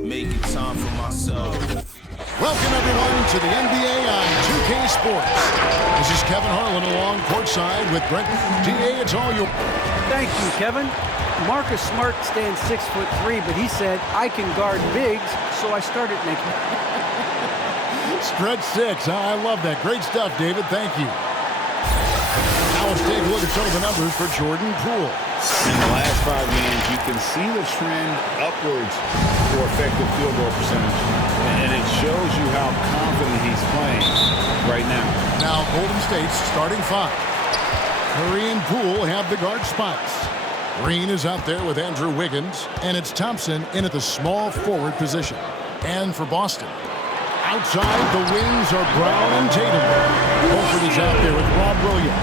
Making time for myself. Welcome, everyone, to the NBA on 2K Sports. This is Kevin Harlan along courtside with Brent. DA, it's all yours. Thank you, Kevin. Marcus Smart stands 6'3", but he said, I can guard bigs, so I started making Stretch 6. I love that. Great stuff, David. Thank you. Now let's take a look at some of the numbers for Jordan Poole. In the last 5 games, you can see the trend upwards for effective field goal percentage. And it shows you how confident he's playing right now. Now, Golden State's starting 5. Curry and Poole have the guard spots. Green is out there with Andrew Wiggins, and it's Thompson in at the small forward position. And for Boston, outside the wings are Brown and Tatum. Horford is out there with Rob Williams,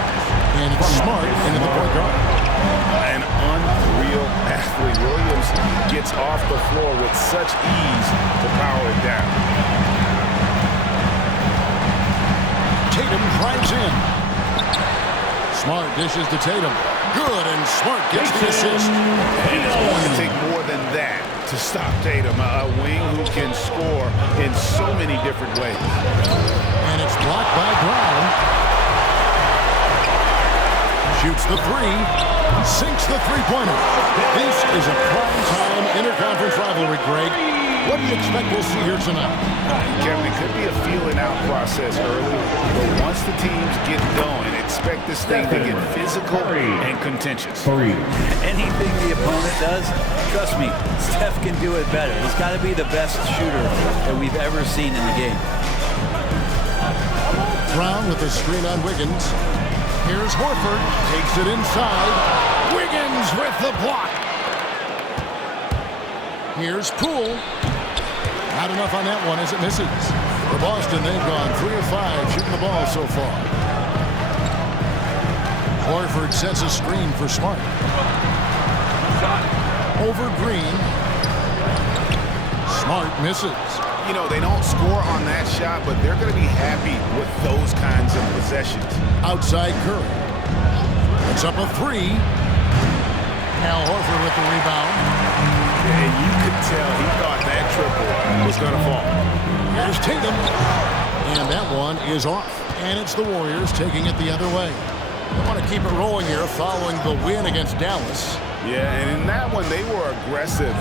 and it's Smart in at the point guard. An unreal athlete. Williams gets off the floor with such ease to power it down. Tatum drives in. Smart dishes to Tatum. Good, and Smart gets the assist. And it's going to take more than that to stop Tatum, a wing who can score in so many different ways. And it's blocked by Brown. Shoots the 3, sinks the three-pointer. This is a prime-time interconference rivalry, Greg. What do you expect we'll see here tonight? Kevin, it could be a feeling-out process early, but once the teams get going, expect this thing to get physical and contentious. anything the opponent does. Trust me, Steph can do it better. He's got to be the best shooter that we've ever seen in the game. Brown with the screen on Wiggins. Here's Horford, takes it inside. Wiggins with the block. Here's Poole. Not enough on that one as it misses. For Boston, they've gone 3 of 5 shooting the ball so far. Horford sets a screen for Smart. Over Green. Smart misses. You know, they don't score on that shot, but they're going to be happy with those kinds of possessions. Outside Curry. Puts up a 3. Al Horford with the rebound. And you could tell he thought that triple was going to fall. Here's Tatum. And that one is off. And it's the Warriors taking it the other way. They want to keep it rolling here following the win against Dallas. Yeah, and in that one, they were aggressive,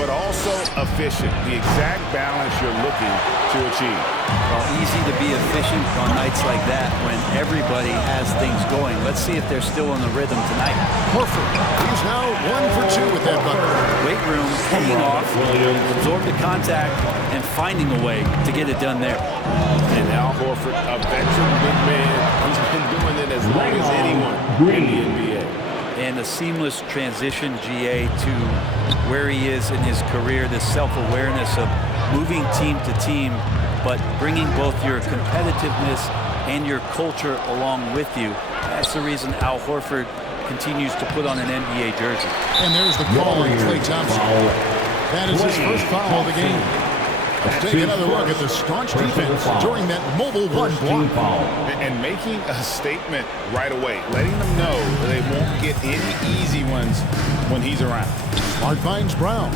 but also efficient. The exact balance you're looking to achieve. Well, easy to be efficient on nights like that when everybody has things going. Let's see if they're still in the rhythm tonight. Horford, he's now 1 for 2 with that bucket. Weight room, hanging off, absorb the contact, and finding a way to get it done there. And Al Horford, a veteran big man, he's been doing it as long as anyone in the NBA. And a seamless transition, GA, to where he is in his career, this self-awareness of moving team to team, but bringing both your competitiveness and your culture along with you. That's the reason Al Horford continues to put on an NBA jersey. And there's the call on Klay Thompson. That is his first foul of the game. Let's take another look at the staunch defense during that mobile 1 block. And making a statement right away, letting them know that they won't get any easy ones when he's around. Smart finds Brown.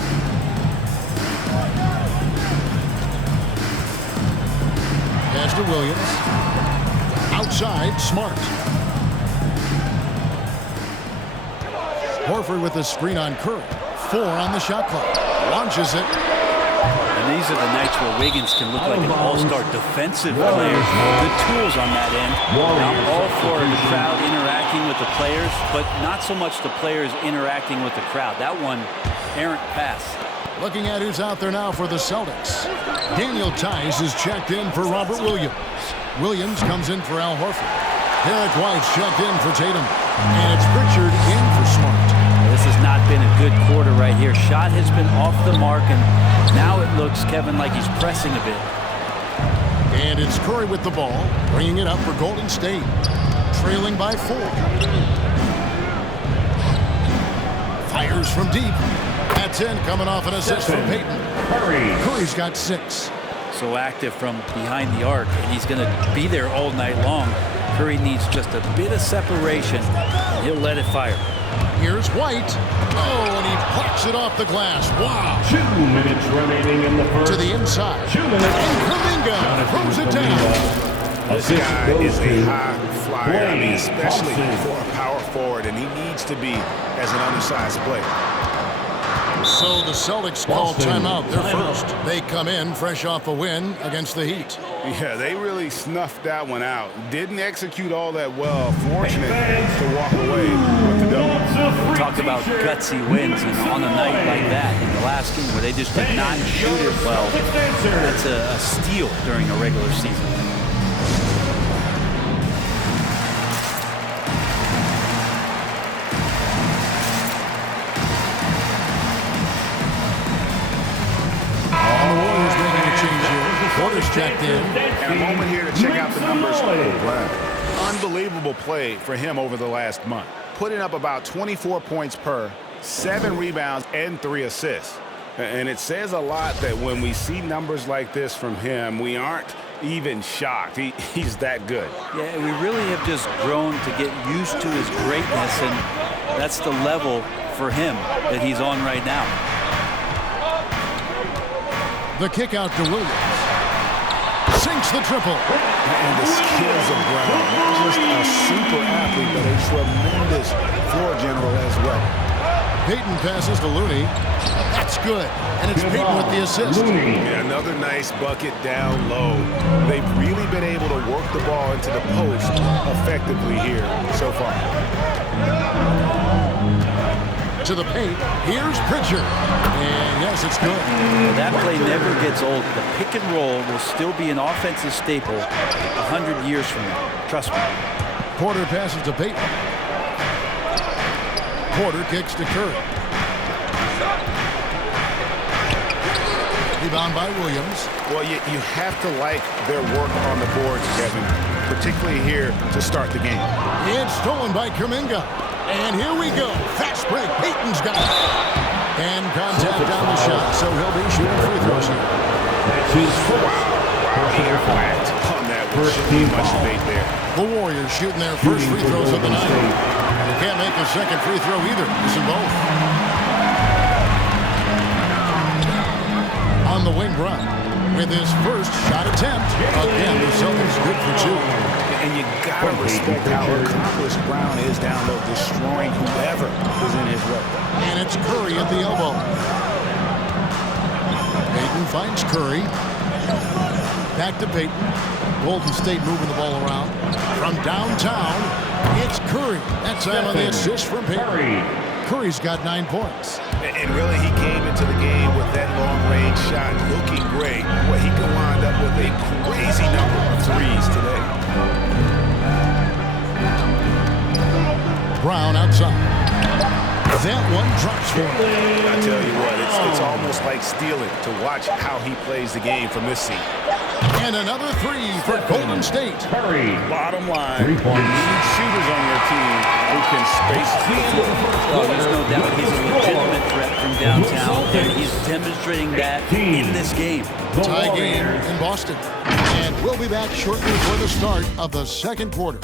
Pass to Williams. Outside, Smart. Horford with the screen on Curry. 4 on the shot clock. Launches it. And these are the nights where Wiggins can look like an all-star defensive player. Good tools on that end. Now all for the crowd interacting with the players, but not so much the players interacting with the crowd. That one, errant pass. Looking at who's out there now for the Celtics. Daniel Tice is checked in for Robert Williams. Williams comes in for Al Horford. Derek White's checked in for Tatum. And it's Pritchard in for Smart. This has not been a good quarter right here. Shot has been off the mark, and now it looks, Kevin, like he's pressing a bit. And it's Curry with the ball, bringing it up for Golden State. Trailing by 4. Fires from deep. That's in, coming off an assist from Peyton. Curry's got 6. so active from behind the arc, and he's going to be there all night long. Curry needs just a bit of separation, and he'll let it fire. Here's White. Oh, and he plucks it off the glass. Wow. 2 minutes remaining in the first. To the inside. 2 minutes. And Kuminga throws it down. This guy is a high flyer. I mean, especially for a power forward, and he needs to be as an undersized player. So the Celtics call timeout. They're first. They come in fresh off a win against the Heat. Yeah, they really snuffed that one out. Didn't execute all that well. Fortunate to walk away with the double. Talk about gutsy wins, and on a night like that in the last game where they just did not shoot it well, that's a steal during a regular season. Porter's checked in. And a moment here to check out the numbers. Unbelievable play for him over the last month. Putting up about 24 points per, 7 rebounds, and 3 assists. And it says a lot that when we see numbers like this from him, we aren't even shocked. He's that good. Yeah, we really have just grown to get used to his greatness, and that's the level for him that he's on right now. The kick out to Williams. Sinks the triple. And the skills of Brown. Not just a super athlete, but a tremendous floor general as well. Payton passes to Looney. That's good. And it's Payton with the assist. Yeah, another nice bucket down low. They've really been able to work the ball into the post effectively here so far. To the paint. Here's Pritchard. And yes, it's good. That play never gets old. The pick and roll will still be an offensive staple 100 years from now. Trust me. Porter passes to Payton. Porter kicks to Curry. Rebound by Williams. Well, you have to like their work on the boards, Kevin, particularly here to start the game. It's stolen by Kuminga. And here we go. Fast break. Payton's got it. And contact down the shot, so he'll be shooting free throws here. That's his first. Personal flat on that one. Shouldn't be much debate there. The Warriors shooting their first free throws of the night. They can't make a second free throw either. Missing both. On the wing, Brown with his first shot attempt. Again, the Celtics good for 2. And you gotta respect how accomplished Brown is down low, destroying whoever is in his way. And it's Curry at the elbow. Payton finds Curry. Back to Payton. Golden State moving the ball around. From downtown, it's Curry. That time on the assist from Payton. Curry's got 9 points. And really, he came into the game with that long-range shot looking great. Well, he could wind up with a crazy number of threes today. Brown outside. That one drops for him. I tell you what, it's almost like stealing to watch how he plays the game from this seat. And another 3 for Golden State. Bottom line, you need shooters on your team who can space the floor. Well, there's no doubt he's a legitimate threat from downtown, and he's demonstrating that in this game. Tie game in Boston. And we'll be back shortly for the start of the second quarter.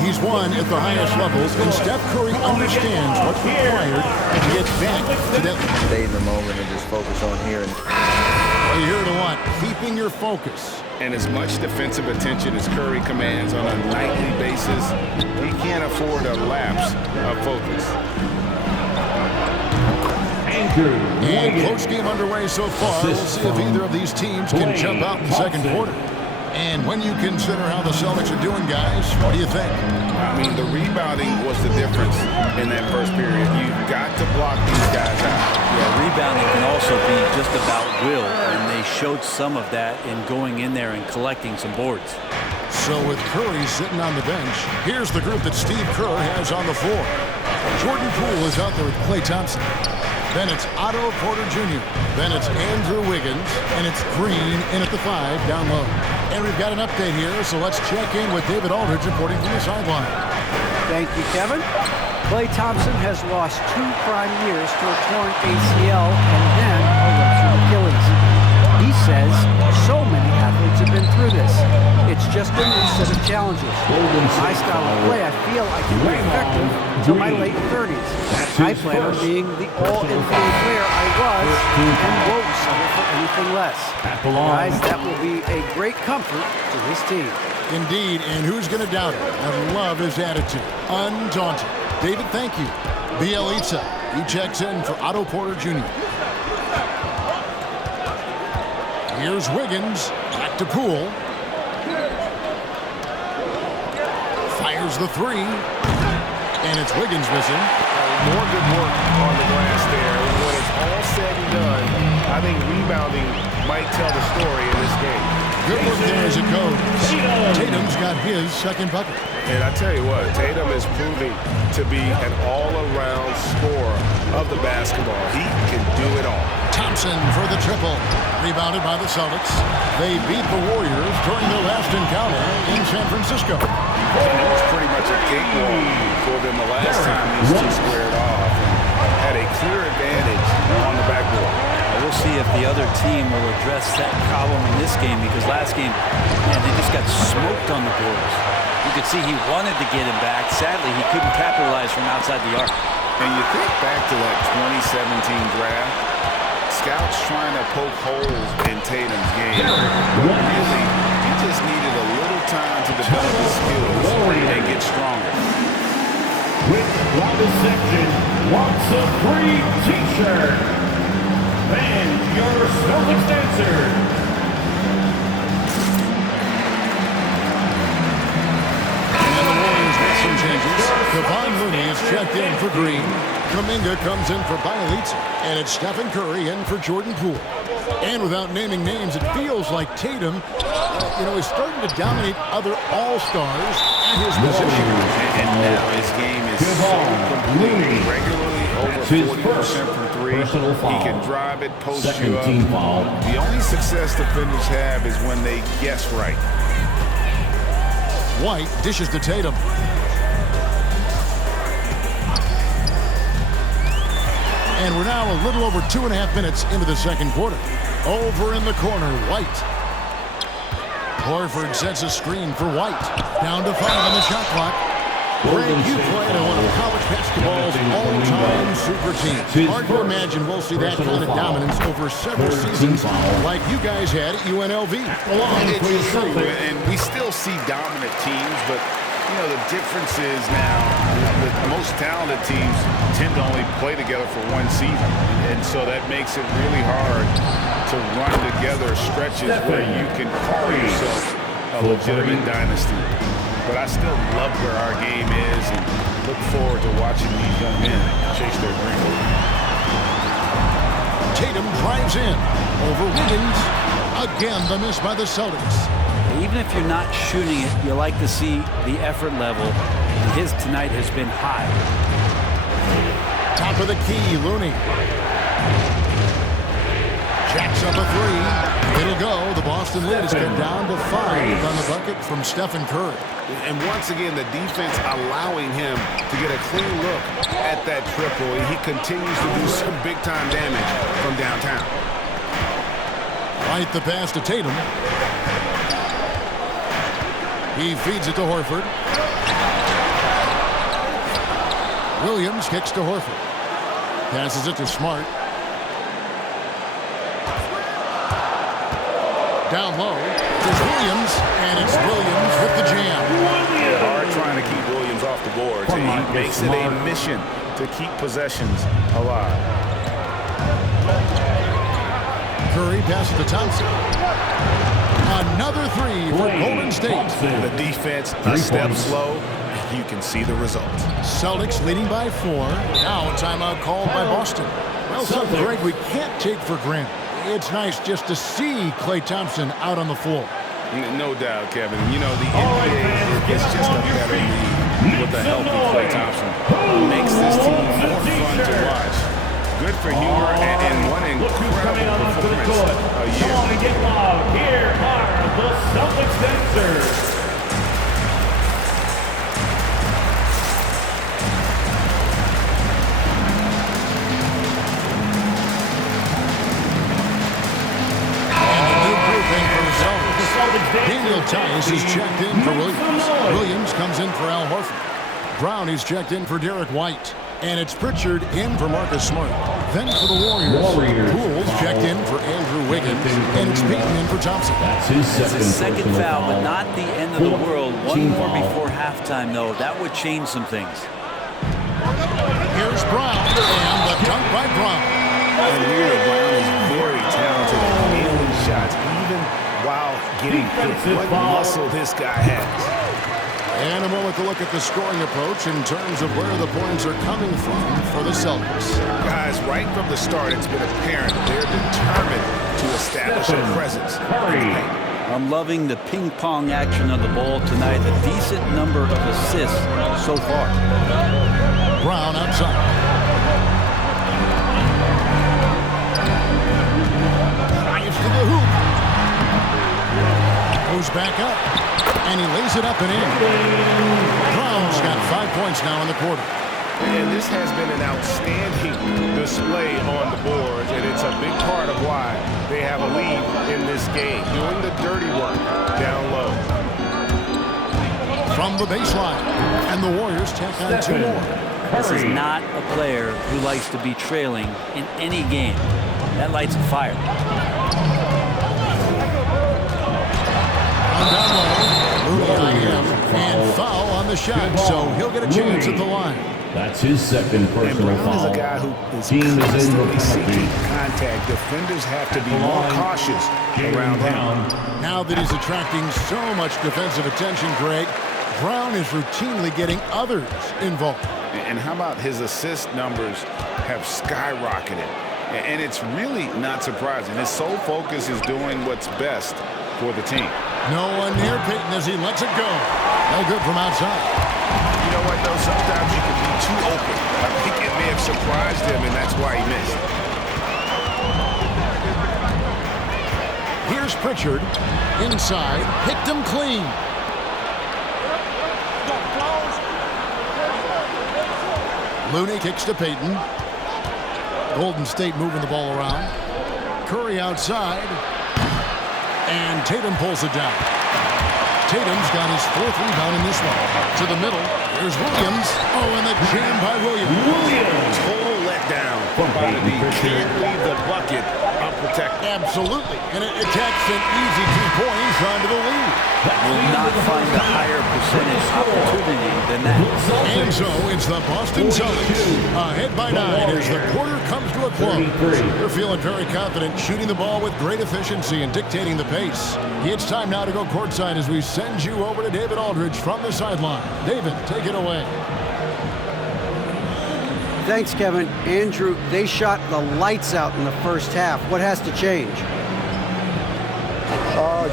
He's won at the highest levels, and Steph Curry understands what's required to get back to that. Stay in the moment and just focus on here. Well, you're here to what? Keeping your focus. And as much defensive attention as Curry commands on a nightly basis, he can't afford a lapse of focus. And close game underway so far. We'll see if either of these teams can jump out in the second quarter. And when you consider how the Celtics are doing, guys, what do you think? I mean, the rebounding was the difference in that first period. You've got to block these guys out. Yeah, rebounding can also be just about will, and they showed some of that in going in there and collecting some boards. So with Curry sitting on the bench, here's the group that Steve Kerr has on the floor. Jordan Poole is out there with Klay Thompson. Then it's Otto Porter Jr. Then it's Andrew Wiggins. And it's Green in at the 5 down low. And we've got an update here, so let's check in with David Aldridge reporting from the sideline. Thank you, Kevin. Klay Thompson has lost 2 prime years to a torn ACL and then a ruptured Achilles. He says so many athletes have been through this. It's just a new set of challenges. My style of play, I feel I can be effective until my late 30s. I plan on being the all-NBA player I was and won't settle for anything less. Guys, that will be a great comfort to his team. Indeed, and who's going to doubt it? I love his attitude. Undaunted. David, thank you. Bielitsa, he checks in for Otto Porter Jr. Here's Wiggins, back to Poole. Fires the 3, and it's Wiggins missing. More good work on the glass there. When it's all said and done, I think rebounding might tell the story in this game. Good work there as it goes. Tatum's got his second bucket. And I tell you what, Tatum is proving to be an all-around scorer of the basketball. He can do it all. Thompson for the triple. Rebounded by the Celtics. They beat the Warriors during their last encounter in San Francisco. And it was pretty much a cakewalk for them the last time these two squared off. And had a clear advantage on the backboard. We'll see if the other team will address that problem in this game, because last game, man, they just got smoked on the boards. You could see he wanted to get him back. Sadly, he couldn't capitalize from outside the arc. And you think back to that 2017 draft, scouts trying to poke holes in Tatum's game. But really, he just needed a little time to develop his skills and get stronger. With Robin Section wants a free t-shirt. And your Celtics dancer. And the Warriors make some changes. Kevon Looney is checked in for Green. Kuminga comes in for Bielitsa. And it's Stephen Curry in for Jordan Poole. And without naming names, it feels like Tatum, is starting to dominate other all-stars at his position. And now his game is so complete. Regularly over 40% from 3. He can drive it, post you up. The only success defenders have is when they guess right. White dishes to Tatum. And we're now a little over 2.5 minutes into the second quarter. Over in the corner, White. Horford sets a screen for White. Down to 5 on the shot clock. Greg, you played on one of college basketball's all-time super teams. Hard to imagine we'll see that kind of dominance over several seasons like you guys had at UNLV. It's true, and we still see dominant teams, but the difference is now the most talented teams tend to only play together for one season, and so that makes it really hard to run together stretches where you can call yourself a legitimate dynasty. But I still love where our game is and look forward to watching these young men chase their dreams. Tatum drives in over Wiggins. Again, the miss by the Celtics. Even if you're not shooting it, you like to see the effort level. And his tonight has been high. Top of the key, Looney. Jacks up a 3. It'll go. The Boston lead has come down to 5 on the bucket from Stephen Curry. And once again, the defense allowing him to get a clean look at that triple. He continues to do some big-time damage from downtown. Right the pass to Tatum. He feeds it to Horford. Williams kicks to Horford. Passes it to Smart. Down low, there's Williams, and it's Williams with the jam. Hard trying to keep Williams off the board. He makes it a mission to keep possessions alive. Curry passes to Thompson. Another 3 for Golden State. The defense a step slow. You can see the results. Celtics leading by 4. Now a timeout called by Boston. Well, something, Greg, we can't take for granted. It's nice just to see Klay Thompson out on the floor. No doubt, Kevin. The NBA is just a better league with a healthy Klay Thompson. Makes this team more fun to watch. Good for humor and one incredible performance a year. Get loud. Here are the Celtics dancers. Tyus is checked in for Williams. Williams comes in for Al Horford. Brown is checked in for Derek White. And it's Pritchard in for Marcus Smart. Then for the Warriors, Poole's checked in for Andrew Wiggins. And it's Payton in for Thompson. That's his second foul, but not the end of the world. One more before halftime, though. That would change some things. Here's Brown, and the dunk by Brown. And here, Brown is very talented at nailing shots, even while getting hit. What muscle this guy has. And a moment to look at the scoring approach in terms of where the points are coming from for the Celtics. Guys, right from the start, it's been apparent they're determined to establish a presence. I'm loving the ping-pong action of the ball tonight. A decent number of assists so far. Brown outside. Drives to the hoop. Goes back up. And he lays it up and in. Brown's got 5 points now in the quarter. And this has been an outstanding display on the boards, and it's a big part of why they have a lead in this game, doing the dirty work down low. From the baseline, and the Warriors take on 2 more. This is not a player who likes to be trailing in any game. That lights a fire. Down low. And foul on the shot, so he'll get a chance at the line. That's his second personal foul. foul. Is a guy who is constantly seeking contact. Defenders have to be more cautious around him. Now that he's attracting so much defensive attention, Greg, Brown is routinely getting others involved. And how about his assist numbers have skyrocketed? And it's really not surprising. His sole focus is doing what's best for the team. No one near Payton as he lets it go. No good from outside. You know what, though? Sometimes you can be too open. I think it may have surprised him, and that's why he missed. Here's Pritchard. Inside. Picked him clean. Looney kicks to Payton. Golden State moving the ball around. Curry outside. And Tatum pulls it down. Tatum's got his 4th rebound in this one. To the middle. Here's Williams. Oh, and the jam by Williams. Total letdown by the D. Can't leave the bucket unprotected. Absolutely. And it attacks an easy 2 points onto the lead. Will not find a higher percentage opportunity than that. And so it's the Boston Celtics ahead by 9 as the quarter comes to a close. They're feeling very confident, shooting the ball with great efficiency and dictating the pace. It's time now to go courtside as we send you over to David Aldridge from the sideline. David, take it away. Thanks, Kevin. Andrew, they shot the lights out in the first half. What has to change?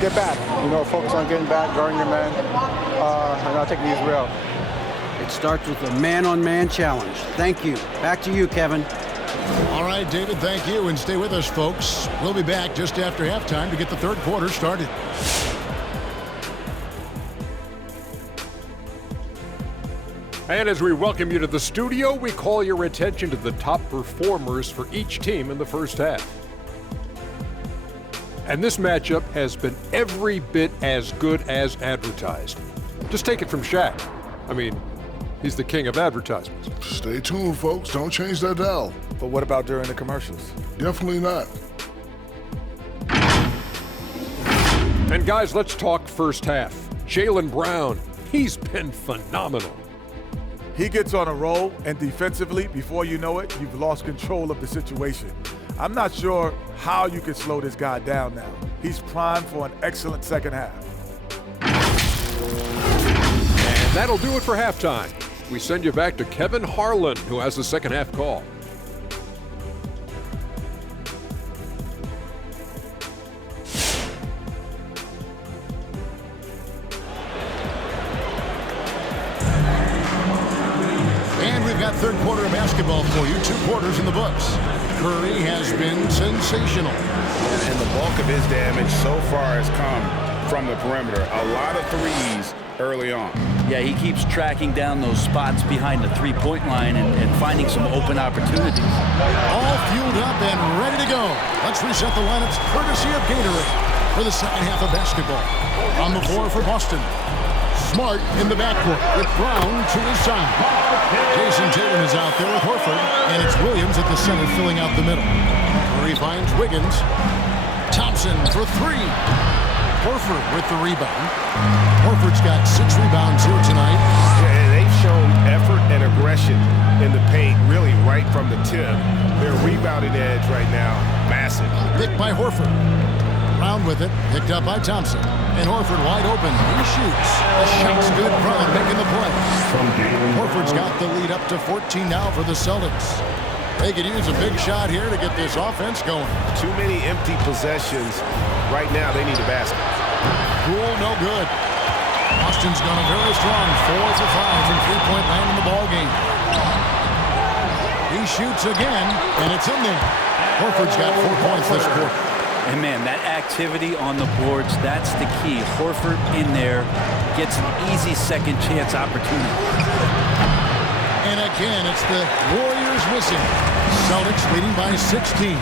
Get back. Focus on getting back, guarding your man, and not taking these real. It starts with a man-on-man challenge. Thank you. Back to you, Kevin. All right, David, thank you, and stay with us, folks. We'll be back just after halftime to get the third quarter started. And as we welcome you to the studio, we call your attention to the top performers for each team in the first half. And this matchup has been every bit as good as advertised. Just take it from Shaq. I mean, he's the king of advertisements. Stay tuned, folks. Don't change that dial. But what about during the commercials? Definitely not. And guys, let's talk first half. Jaylen Brown, he's been phenomenal. He gets on a roll, and defensively, before you know it, you've lost control of the situation. I'm not sure how you can slow this guy down now. He's primed for an excellent second half. And that'll do it for halftime. We send you back to Kevin Harlan, who has the second half call. And we've got third quarter of basketball for you. 2 quarters in the books. Curry has been sensational. And the bulk of his damage so far has come from the perimeter. A lot of threes early on. Yeah, he keeps tracking down those spots behind the three-point line and finding some open opportunities. All fueled up and ready to go. Let's reset the lineups courtesy of Gatorade. for the second half of basketball. On the floor for Boston. Smart in the backcourt with Brown to his side. Jason Tatum is out there with Horford, and it's Williams at the center filling out the middle. Curry finds Wiggins. Thompson for three. Horford with the rebound. Horford's got 6 rebounds here tonight. Yeah, they've shown effort and aggression in the paint, really right from the tip. Their rebounding edge right now, massive. Picked by Horford. Brown with it, picked up by Thompson. And Horford wide open. He shoots. The shot's good. Brown making the play. Horford's got the lead up to 14 now for the Celtics. They could use a big shot here to get this offense going. Too many empty possessions. Right now, they need a basket. Poole, no good. Boston's gone very strong. 4 for 5 from three-point land in the ball game. He shoots again, and it's in there. Horford's got 4 points this quarter. And man, that activity on the boards, that's the key. Horford in there gets an easy second chance opportunity. And again, it's the Warriors missing. Celtics leading by 16.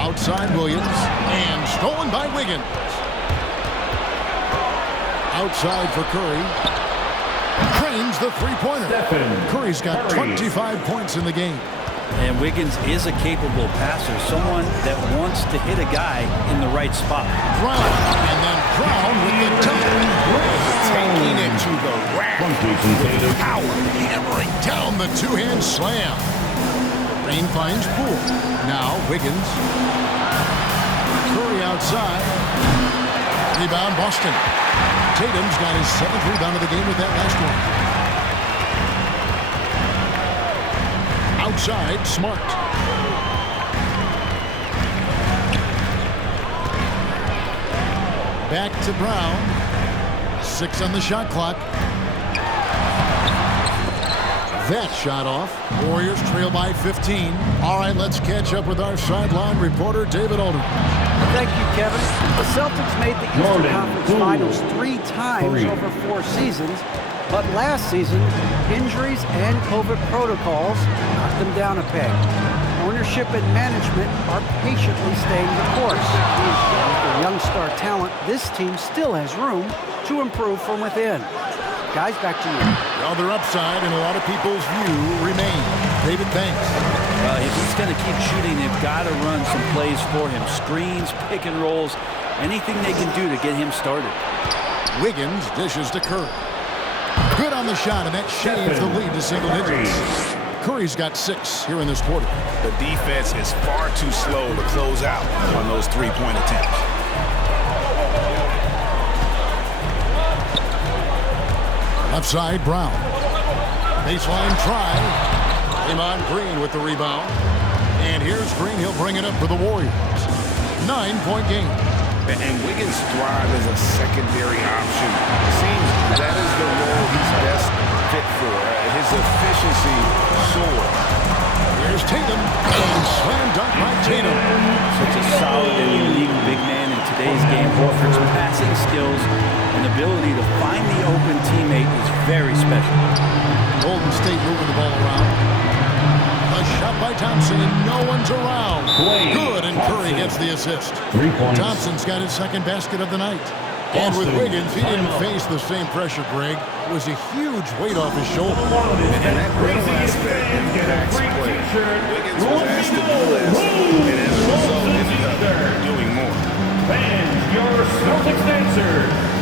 Outside Williams, and stolen by Wiggins. Outside for Curry. Drains the three-pointer. Curry's got 25 points in the game. And Wiggins is a capable passer, someone that wants to hit a guy in the right spot. Brown, and then Brown with the Taking it to the rack. power, hammering down the two-hand slam. Green finds Poole. Now Wiggins. Curry outside. Rebound Boston. Tatum's got his 7th rebound of the game with that last one. Outside, Smart. Back to Brown. 6 on the shot clock. That shot off. Warriors trail by 15. All right, let's catch up with our sideline reporter, David Aldridge. Thank you, Kevin. The Celtics made the Eastern Conference Finals 3 times over 4 seasons, but last season, injuries and COVID protocols knocked them down a peg. Ownership and management are patiently staying the course. With the young star talent, this team still has room to improve from within. Guys, back to you. The other upside in a lot of people's view remains David Banks. If he's going to keep shooting, they've got to run some plays for him. Screens, pick and rolls, anything they can do to get him started. Wiggins dishes to Curry. Good on the shot, and that shaves the lead to single digits. Curry's got 6 here in this quarter. The defense is far too slow to close out on those three-point attempts. Left side, Brown. Baseline try. Draymond Green with the rebound. And here's Green. He'll bring it up for the Warriors. 9-point game. And Wiggins thrives as a secondary option. Seems that is the role he's best fit for. His efficiency soars. Here's Tatum. And slam dunk by Tatum. Such a solid and unique big man in today's game. Horford's passing skills and ability to find the open teammate is very special. Golden State moving the ball around. A shot by Thompson, and no one's around. Good, and Curry gets the assist. Thompson's got his 2nd basket of the night. And with Wiggins, he didn't face the same pressure, Greg. It was a huge weight off his shoulder. And that middle aspect impacts play. Wiggins was asked to do less, and as a result, ended up doing more. Fans, your Celtics dancers.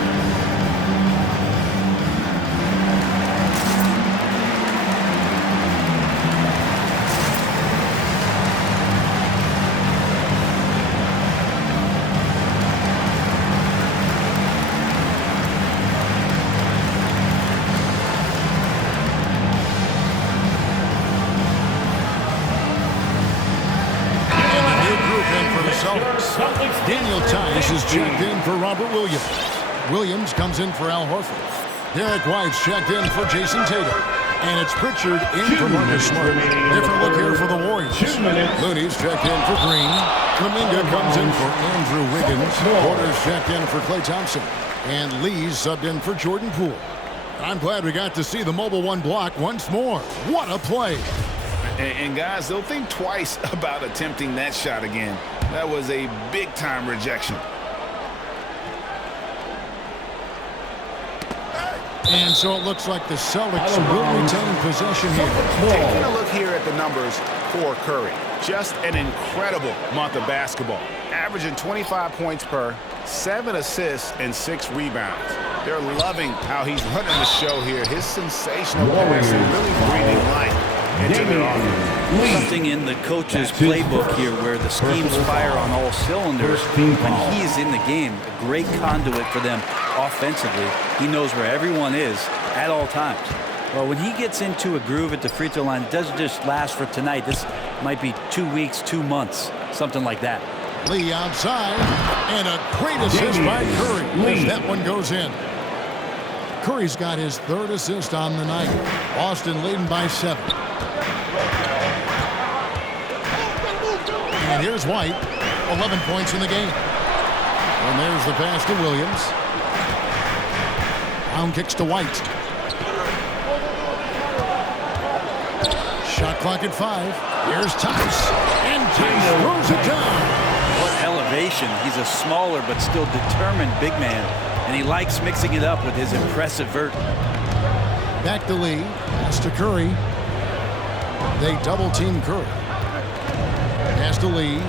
Daniel Tice is checked in for Robert Williams. Williams comes in for Al Horford. Derek White's checked in for Jason Tatum. And it's Pritchard in for Marcus Smart. Different look here for the Warriors. Looney's checked in for Green. Kuminga comes in for Andrew Wiggins. Porter's checked in for Klay Thompson. And Lee's subbed in for Jordan Poole. I'm glad we got to see the Mobile One block once more. What a play. And guys, they'll think twice about attempting that shot again. That was a big-time rejection. And so it looks like the Celtics will retain possession here. Taking a look here at the numbers for Curry. Just an incredible month of basketball. Averaging 25 points per, 7 assists, and 6 rebounds. They're loving how he's running the show here. His sensational passing really breathing life into their offense. Something in the coach's playbook here where the schemes fire on all cylinders. When he's in the game, a great conduit for them offensively. He knows where everyone is at all times. Well, when he gets into a groove at the free throw line, it doesn't just last for tonight. This might be 2 weeks, 2 months, something like that. Lee outside, and a great assist by Curry as that one goes in. Curry's got his 3rd assist on the night. Boston leading by 7. And here's White, 11 points in the game. And there's the pass to Williams. Brown kicks to White. Shot clock at 5. Here's Tice. And Tice throws it down. What elevation. He's a smaller but still determined big man. And he likes mixing it up with his impressive vert. Back to Lee. Pass to Curry. They double-team Curry. Pass to Lee.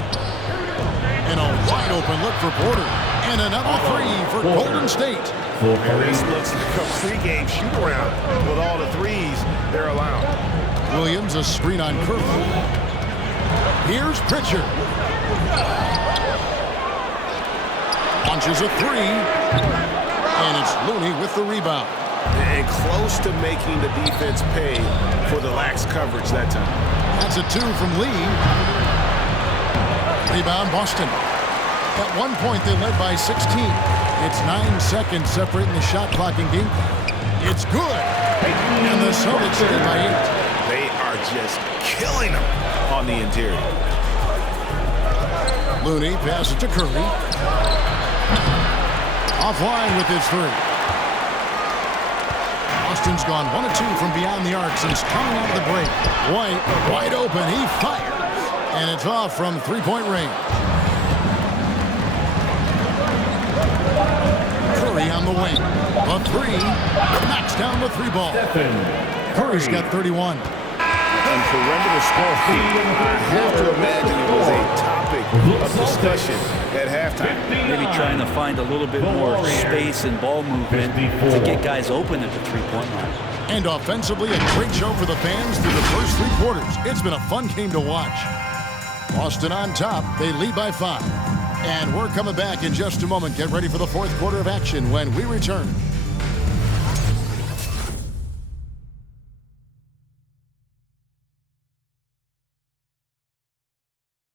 And a wide-open look for Porter. And another 3 for Golden State. This looks like a pregame shoot-around with all the threes they're allowed. Williams, a screen on Curry. Here's Pritchard. Launches a 3. And it's Looney with the rebound. And close to making the defense pay for the lax coverage that time. That's a 2 from Lee. Rebound Boston. At one point they led by 16. It's 9 seconds separating the shot clock and game clock. It's good. And the Celtics lead by 8. They are just killing them on the interior. Looney passes to Curry. Offline with his 3. Boston's gone 1 of 2 from beyond the arc since coming out of the break. White wide open. He fires. And it's off from 3-point range. Curry on the wing. A 3. Knocks down the 3 ball. Curry's got 31. And perimeter scoring, I have to imagine it was a topic of discussion at halftime. Maybe trying to find a little bit more space and ball movement to get guys open at the 3-point line. And offensively, a great show for the fans through the first 3 quarters. It's been a fun game to watch. Boston on top. They lead by 5. And we're coming back in just a moment. Get ready for the 4th quarter of action when we return.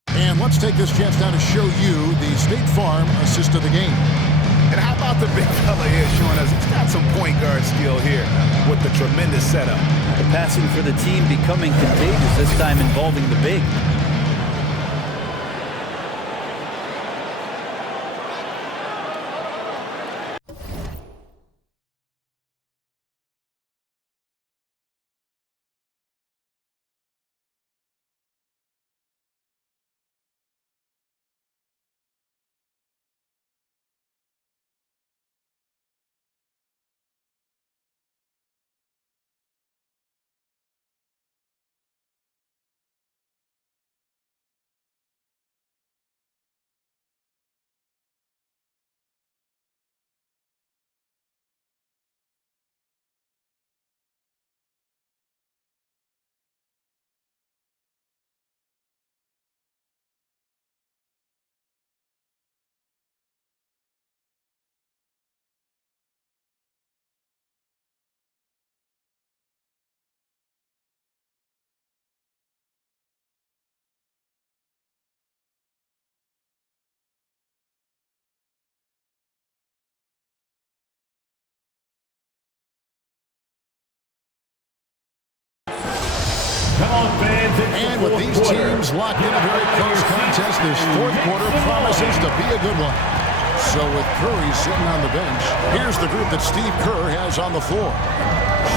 And let's take this chance now to show you the State Farm assist of the game. And how about the big fella here showing us he's got some point guard skill here with the tremendous setup. The passing for the team becoming contagious, this time involving the big. And with these teams locked in a very close contest, this 4th quarter promises to be a good one. So with Curry sitting on the bench, here's the group that Steve Kerr has on the floor.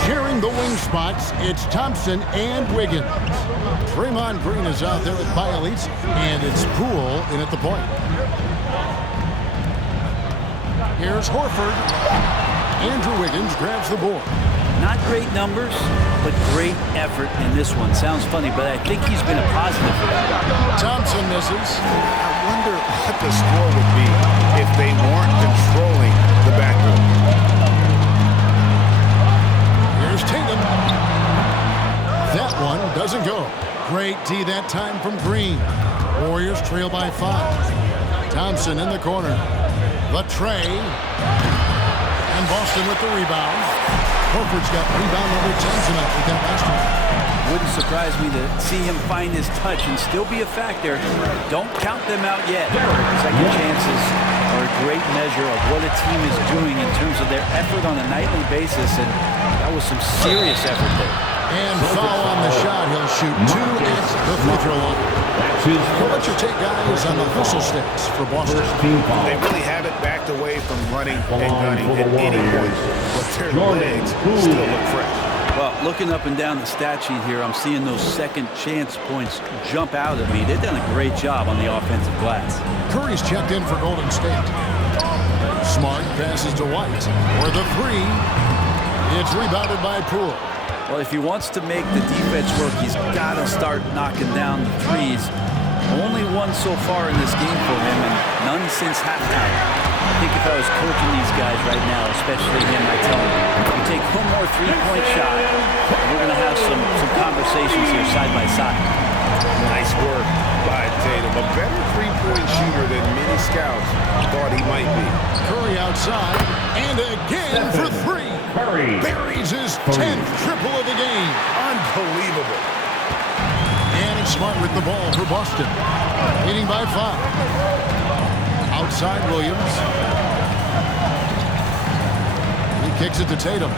Sharing the wing spots, it's Thompson and Wiggins. Draymond Green is out there with Bialic, and it's Poole in at the point. Here's Horford. Andrew Wiggins grabs the board. Not great numbers, but great effort in this one. Sounds funny, but I think he's been a positive for that. Thompson misses. I wonder what the score would be if they weren't controlling the backcourt. Here's Tatum. That one doesn't go. Great D that time from Green. Warriors trail by 5. Thompson in the corner. The tray. And Boston with the rebound. Horford's got rebound number 10 tonight with that last one. Wouldn't surprise me to see him find his touch and still be a factor. Don't count them out yet. Second chances are a great measure of what a team is doing in terms of their effort on a nightly basis, and that was some serious effort there. And foul on the shot. He'll shoot 2 at the free throw line. What's your take, guys, on the whistle sticks for Boston? They really haven't backed away from running and gunning at any point, but their legs still look fresh. Well, looking up and down the stat sheet here, I'm seeing those second chance points jump out at me. They've done a great job on the offensive glass. Curry's checked in for Golden State. Smart passes to White. For the 3, it's rebounded by Poole. Well, if he wants to make the defense work, he's got to start knocking down the threes. Only one so far in this game for him, and none since halftime. I think if I was coaching these guys right now, especially him, I tell him, you take one more three-point shot, and we're going to have some conversations here side by side. Nice work by Tatum. A better three-point shooter than many scouts thought he might be. Curry outside, and again for 3. Curry Buries his 10th triple of the game. Unbelievable. And it's Smart with the ball for Boston. Leading by 5. Outside Williams. He kicks it to Tatum.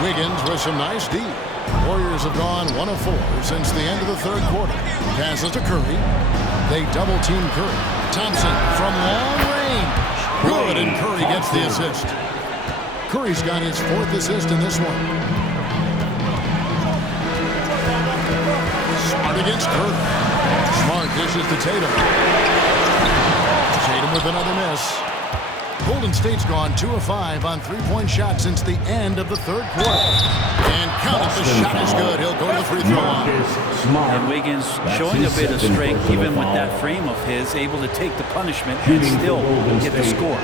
Wiggins with some nice D. Warriors have gone 1 of 4 since the end of the third quarter. Passes to Curry. They double team Curry. Thompson from long range. Good, and Curry gets the assist. Curry's got his 4th assist in this one. Smart against Curry. Smart dishes to Tatum. Tatum with another miss. Golden State's gone 2 of 5 on three-point shots since the end of the third quarter. And count it, the shot is good. He'll go to the free throw line. And Wiggins showing a bit of strength, even with that frame of his, able to take the punishment and still get the score.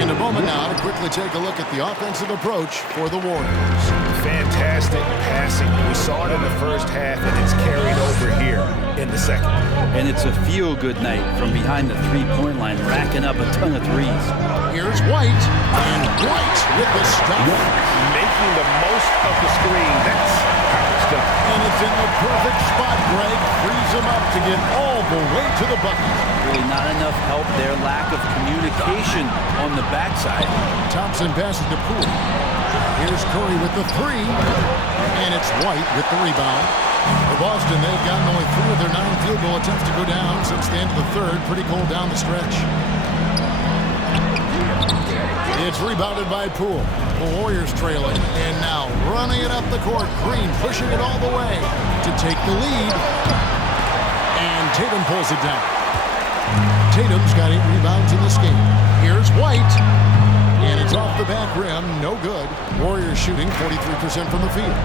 In a moment now to quickly take a look at the offensive approach for the Warriors. Fantastic passing. We saw it in the first half, and it's carried over here in the second. And it's a feel-good night from behind the three-point line, racking up a ton of threes. Here's White, and White with the stuff. Making the most of the screen. That's how it's done. And it's in the perfect spot. Greg frees him up to get all the way to the bucket. Really not enough help there. Lack of communication on the backside. Thompson passes to Poole. Here's Curry with the 3. And it's White with the rebound. For Boston, they've gotten only 3 of their 9 field goal attempts to go down since the end of the third. Pretty cold down the stretch. It's rebounded by Poole. The Warriors trailing. And now running it up the court. Green pushing it all the way to take the lead. And Tatum pulls it down. Tatum's got 8 rebounds in this game. Here's White. And it's off the back rim. No good. Warriors shooting 43% from the field.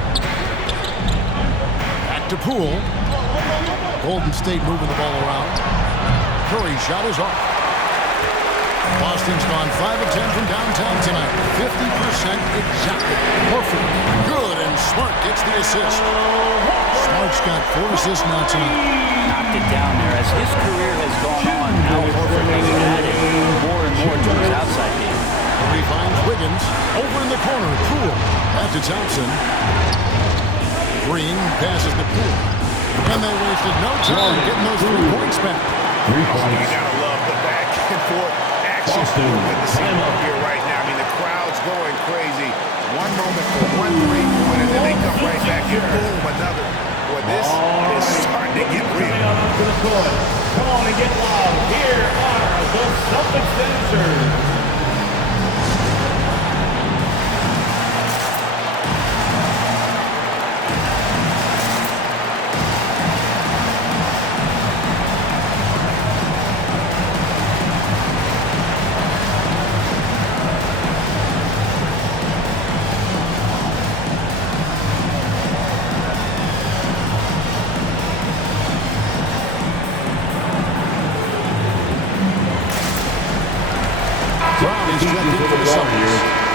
Back to Poole. Golden State moving the ball around. Curry's shot is off. Boston's gone 5 of 10 from downtown tonight. 50% exactly. Horford. Good, and Smart gets the assist. Smart's got 4 assists now tonight. Knocked it down there. As his career has gone on, Al Horford has added more and more to his outside game. He finds Wiggins over in the corner. Poole. Back to Thompson. Green passes to Poole. And they wasted no time getting those 3 points back. 3 points. You gotta love the back and forth action movement to see up here right now. I mean, the crowd's going crazy. One moment for 1 3-point, and then they come right back and boom, another. Boy, this is starting to get real. Come on and get loud. Here are Celtics dancers.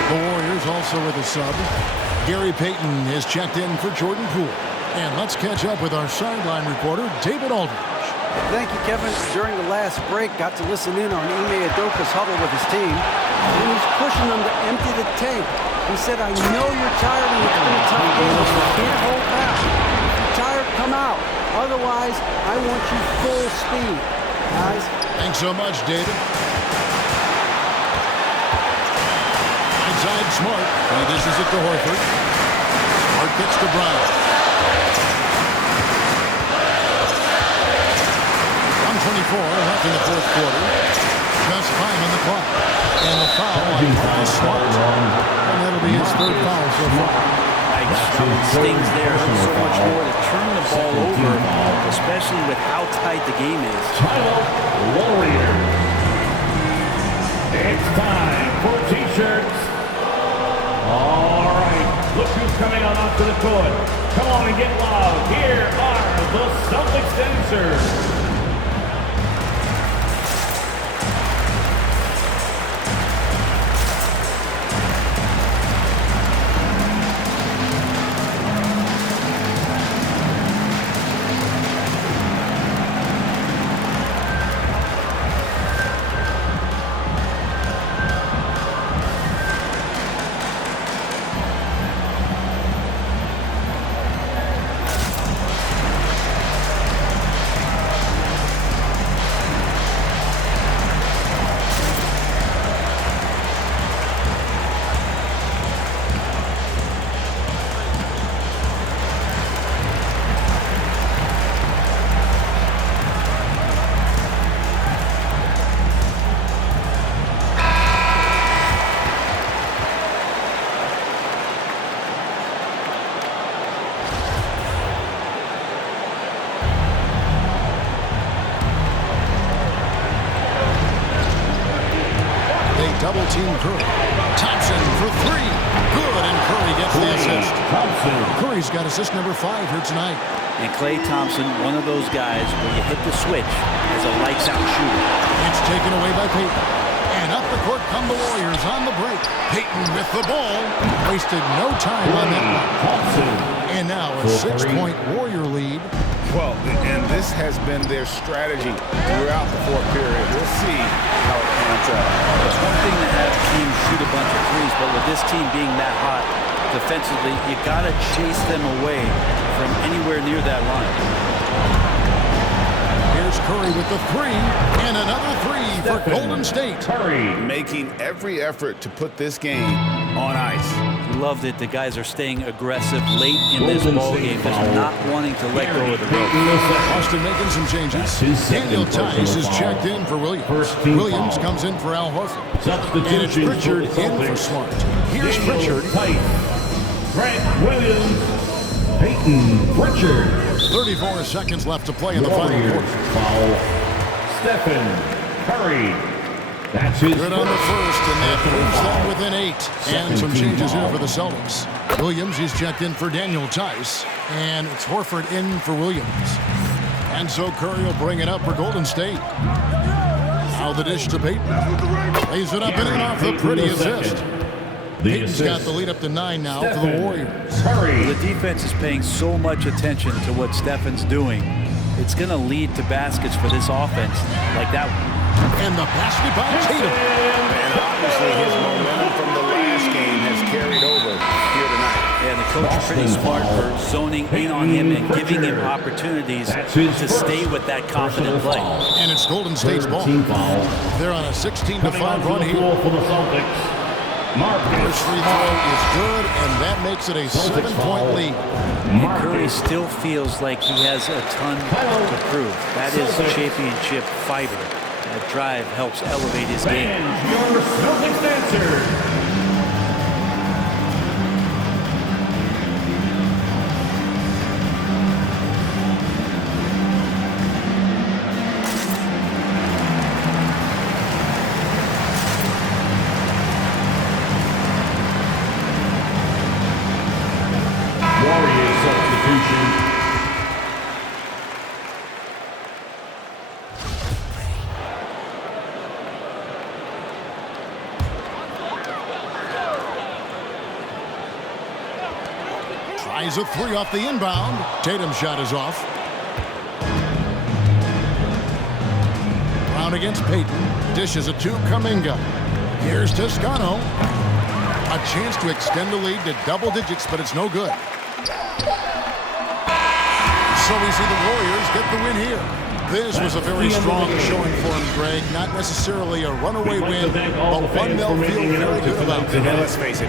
The Warriors also with a sub. Gary Payton is checked in for Jordan Poole. And let's catch up with our sideline reporter, David Aldridge. Thank you, Kevin. During the last break, got to listen in on Ime Udoka's huddle with his team. And he's pushing them to empty the tank. He said, I know you're tired and it's been a tough game, but you can't hold back. If you're tired, come out. Otherwise, I want you full speed. Guys. Thanks so much, David. Inside Smart. He dishes it to Horford. Smart gets to Brown. 1:24 left in the fourth quarter. Just 5 on the clock. And the foul on Smart. And that'll be his third foul so far. Stings there. So much more to turn the ball over, especially with how tight the game is. Warriors. It's time for T-shirts. All right, look who's coming on onto the court. Come on and get loud. Here are the Celtics dancers. Double-team Curry. Thompson for three. Good, and Curry gets the assist. Curry's got assist number 5 here tonight. And Klay Thompson, one of those guys where you hit the switch as a lights-out shooter. It's taken away by Payton. And up the court come the Warriors on the break. Payton with the ball. Wasted no time on that one. And now a 6-point Warrior lead. Well, and this has been their strategy throughout the fourth period. We'll see how it pans out. It's one thing to have teams shoot a bunch of threes, but with this team being that hot defensively, you got to chase them away from anywhere near that line. Here's Curry with the three, and another three for Golden State. Curry making every effort to put this game on ice. Loved it. The guys are staying aggressive late in this ball game, just not wanting to let go of the rope. Austin making some changes. Daniel Tice is checked in for Williams. Williams comes in for Al Horford. And it's Pritchard in for Smart. Here's Pritchard. Grant Williams, Payton Pritchard. 34 seconds left to play in the final quarter. Foul. Stephen Curry. That's his good on the first, and that moves them within 8. And some changes here for the Celtics. Williams, he's checked in for Daniel Tice, and it's Horford in for Williams. And so Curry will bring it up for Golden State. Now the dish to Payton. Lays it up and in off the pretty assist. Payton's got the lead up to 9 now for the Warriors. The defense is paying so much attention to what Stephen's doing. It's going to lead to baskets for this offense like that one. And the basket by Tatum. And obviously his momentum from the last game has carried over here tonight. And the coach is pretty smart for zoning in on him and giving him opportunities to stay with that confident play. And it's Golden State's ball. They're on a 16-5 run here. First free throw is good, and that makes it a 7-point lead. And Curry still feels like he has a ton to prove. That is championship fiber. That drive helps elevate his game. And your Celtics dancer. Warriors substitution. Tries a three off the inbound. Tatum's shot is off. Brown against Payton. Dishes it to Kuminga. Here's Toscano. A chance to extend the lead to double digits, but it's no good. So we see the Warriors get the win here. This was a very strong showing for him, Greg. Not necessarily a runaway win, but one they'll feel very good about. Let's face it,